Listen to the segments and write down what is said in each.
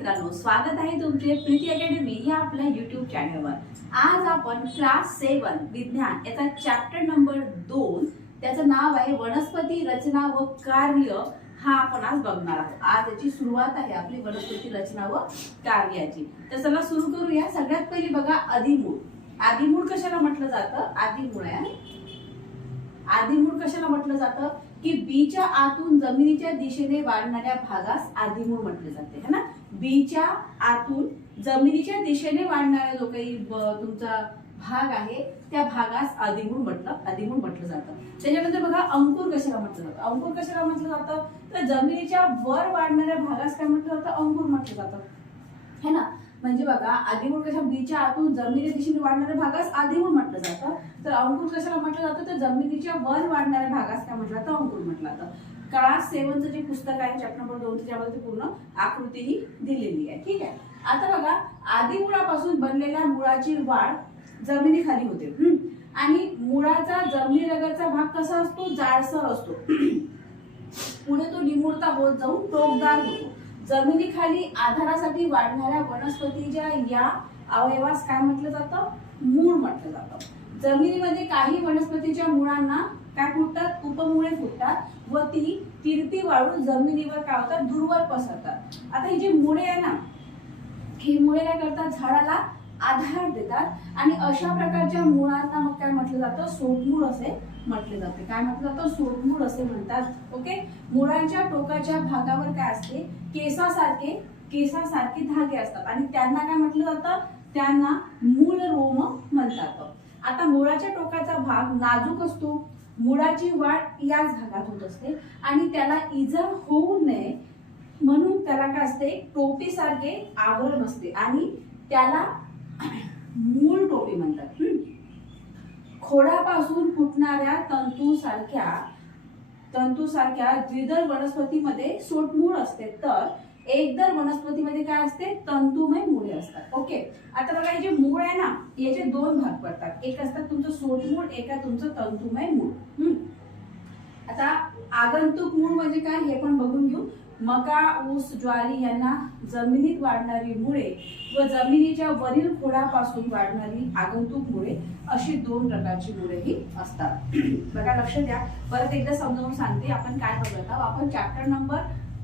मित्रांनो, स्वागत आहे तुमचे प्रीती अकॅडमी या आपल्या YouTube चॅनलवर। आज आपण क्लास 7 विज्ञान याचा चॅप्टर नंबर 2 त्याचं नाव आहे वनस्पती रचना व कार्य हा आपण आज बघणार आहोत। आज याची सुरुवात आहे आपली वनस्पती रचना व कार्याची। तर चला सुरू करूया। सगळ्यात पहिली बघा आदिमूळ। आदिमूळ कशाला म्हटलं जातं? आदिमूळ आहे। आदिमूळ कशाला म्हटलं जातं की बीच्या आतून जमिनीच्या दिशेने वाढणाऱ्या भागास आदिमूळ म्हटले जाते, है ना। बीच्या आतून जमिनीच्या दिशेने वाढणारा जो काही तुमचा भाग आहे त्या भागास आदिमूळ म्हटलं जातं। त्याच्यानंतर बघा अंकुर कशाला म्हटलं जातं? अंकुर कशाला म्हटलं जातं? तर जमिनीच्या वर वाढणाऱ्या भागास काय म्हटलं जातं? अंकुर म्हटलं जातं, है ना। म्हणजे बघा आदिमूळ कशा बीच्या आतून जमिनीच्या दिशेने वाढणाऱ्या भागास आदिमूळ म्हटलं जातं। तर अंकुर कशाला म्हटलं जातं? तर जमिनीच्या वर वाढणाऱ्या भागास काय म्हटलं जातं? अंकुर म्हटलं जातं। क्लास 7 चं जे पुस्तक आहे चॅप्टर नंबर 2 त्याच्यामध्ये पूर्ण आकृती ही दिलेली आहे, ठीक आहे। आता बघा आदिमूळापासून बनलेल्या मुळाची वाढ जमिनीखाली होते आणि मुळाचा जमिनीलगतचा भाग कसा असतो? जाडसर असतो। पुढे तो निमुळता होत जाऊन टोकदार होतो। जमिनीखाली आधारासाठी वाढणाऱ्या वनस्पतीच्या या अवयवास काय म्हटलं जातं? मूळ म्हटलं जातं। जमिनीमध्ये काही वनस्पतीच्या मुळांना काय फुटतात? उपमुळे फुटतात व ती तिरपी वाढून जमिनीवर काय होतात? दूरवर पसरतात। आता ही जी मुळे आहे ना, ही मुळे काय करतात? झाडाला आधार देतात आणि अशा प्रकारच्या मुळांना मग काय म्हटलं जातं? सोटमूळ असे म्हटले जाते। काय म्हटलं जातं? सोटमूळ असे म्हणतात, ओके। मुळांच्या टोकाच्या भागावर काय असते? केसासारखे धागे असतात आणि त्यांना काय म्हटलं जातं? त्यांना मूलरोम म्हणतात। आता मुळाच्या टोकाचा भाग नाजूक असतो। मुळाची वाढ याच भागात होत असते आणि त्याला इजा होऊ नये म्हणून त्याला काय असते? टोपीसारखे आवरण असते आणि त्याला मूळ टोपी म्हणतात। खोडापासून फुटणाऱ्या तंतूसारख्या द्विदल वनस्पतीमध्ये सोटमूळ असते, तर एकदल वनस्पतीमध्ये काय असते? तंतुमय मुळे असतात, ओके। आता बघा हे जे मूळ आहे ना, याचे दोन भाग पडतात। एक असतात तुमचं सोटमूळ, एक आहे तुमचं तंतुमय मूळ। आता आगंतुक मूळ म्हणजे काय हे पण बघून घेऊ। मका, ऊस, ज्वारी यांना जमिनीत वाढणारी मुळे व जमिनीच्या वरील खोडापासून वाढणारी आगंतुक मुळे अशी दोन प्रकारची मुळे ही असतात। बघा लक्ष द्या, परत एकदा समजावून सांगते। आपण काय बघत आहोत? आपण चॅप्टर नंबर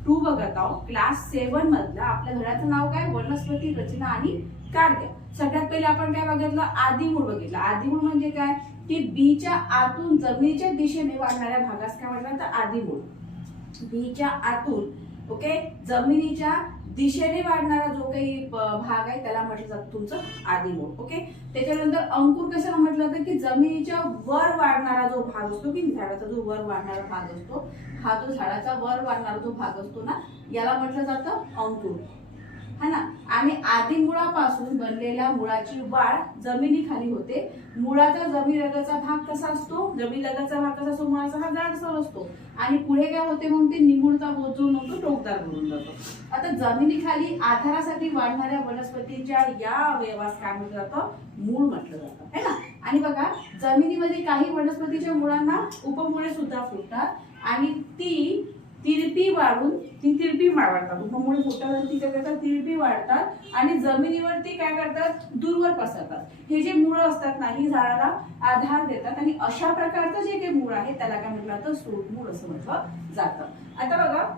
2 बघत आहोत। क्लास 7 मधला आपल्या धड्याचं नाव काय? वनस्पती रचना आणि कार्य। सगळ्यात पहिले आपण काय बघितलं? आदिमूळ बघितलं। आदिमूळ म्हणजे काय की बीच्या आतून जमिनीच्या दिशेने वाढणाऱ्या भागास काय म्हटलं जातं? आदिमूळ। बीच्या आतून, ओके, जमिनीच्या दिशेने वाढणारा जो काही भाग आहे त्याला म्हटलं जातं तुमचं आदिमूळ, ओके। त्याच्यानंतर अंकुर कशाला म्हटलं जातं? की जमिनीच्या वर वाढणारा जो भाग असतो की झाडाचा जो वर वाढणारा भाग असतो, हा जो झाडाचा वर वाढणारा जो भाग असतो ना, याला म्हटलं जातं अंकुर, है ना। आणि आदिमुळापासून बनलेल्या मुळाची वाढ जमिनीखाली होते। मुळाचा जमिनीलगतचा भाग कसा असतो? जमिनीलगतचा भाग कसा असतो? मुळाचा हा जाडसर असतो आणि पुढे काय होते? मग ते निमुळता होत जाऊन मग तो टोकदार बनून जातो। आता जमिनीखाली आधारासाठी वाढणाऱ्या वनस्पतीच्या या अवयवास काय म्हटलं जातं? मूळ म्हटलं जातं, है ना। आणि बघा जमिनीमध्ये काही वनस्पतीच्या मुळांना उपमुळे सुद्धा फुटतात आणि ती तिरपी वाढतात। उपमुळे फुटतात, ती काय करतात? तिरपी वाढतात आणि जमिनीवरती काय करतात? दूरवर पसरतात। हे जे मूळ असतात ना, ही झाडाला आधार देतात आणि अशा प्रकारचं जे काही मूळ आहे त्याला काय म्हटलं जातं? सोटमूळ असं म्हटलं जातं। आता बघा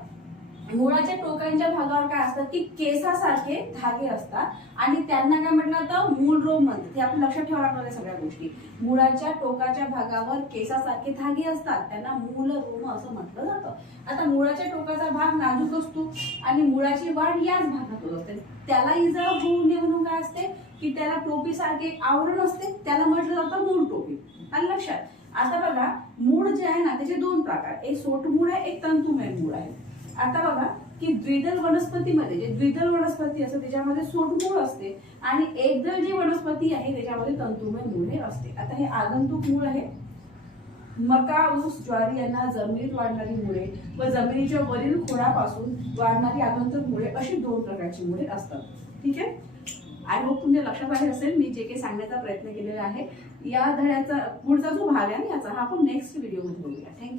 मुळाच्या टोकांच्या भागावर काय असतात? की केसासारखे धागे असतात आणि त्यांना काय म्हटलं जातं? मूलरोम म्हणतात। हे आपण लक्षात ठेवायला पाहिजे सगळ्या गोष्टी। मुळाच्या टोकाच्या भागावर केसासारखे धागे असतात, त्यांना मूलरोम असं म्हटलं जातं। आता मुळाच्या टोकाचा भाग नाजूक असतो आणि मुळाची वाढ याच भागात होत असते, त्याला इजा होऊ नये म्हणून काय असते? की त्याला टोपीसारखे आवरण असते, त्याला म्हटलं जातं मूळ टोपी। आणि लक्षात आता बघा मूळ जे आहे ना त्याचे दोन प्रकार, एक सोटमूळ आहे, एक तंतुमय मूळ आहे। आता बघा की द्विदल वनस्पतीमध्ये, जे द्विदल वनस्पती असते त्याच्यामध्ये सोटमूळ असते आणि एकदल जी वनस्पती आहे त्याच्यामध्ये तंतुमय मूळ हे असते। आता हे आगंतुक मूळ आहे। मका, ऊस, ज्वारी यांना जमिनीत वाढणारी मुळे व जमिनीच्या वरील खोडापासून वाढणारी आगंतुक मुळे अशी दोन प्रकारची मुळे असतात, ठीक आहे। आय होप तुमच्या लक्षात आले असेल मी जे काही सांगण्याचा प्रयत्न केलेला आहे। या धड्याचा पुढचा जो भाग आहे ना याचा हा आपण नेक्स्ट व्हिडिओ मध्ये बघूया। थँक्यू।